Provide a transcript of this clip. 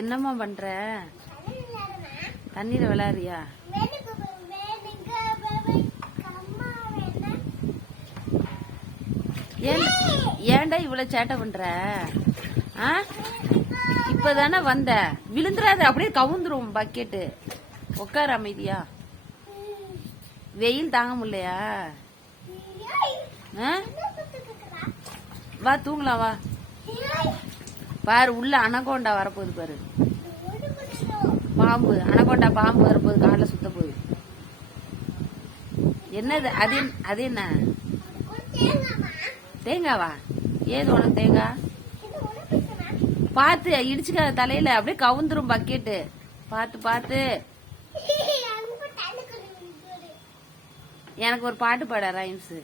என்னம்மா பண்ற? தண்ணீர விளையாடுறியா? ஏன்டா இவ்வளவு சேட்டை பண்ற? இப்பதானே வந்த, விழுந்துராத, அப்படியே கவுந்துரும் பக்கெட்டு. உட்கார அமைதியா. வெயில் தாங்க முடியலையா? வா தூங்கலாம் வா. பாரு உள்ள அனகோண்டா வரப்போகுது பாரு. பாம்பு, அனகோண்டா பாம்பு வரப்போகுது, காலைல சுத்த போகுது. என்னது அது? அது என்ன தேங்காவா? ஏது உனக்கு தேங்காய்? பார்த்து இடிச்சுக்காத தலையில, அப்படியே கவுந்துரும் பக்கெட்டு. பார்த்து பார்த்து. எனக்கு ஒரு பாட்டு பாட ரைம்ஸ்.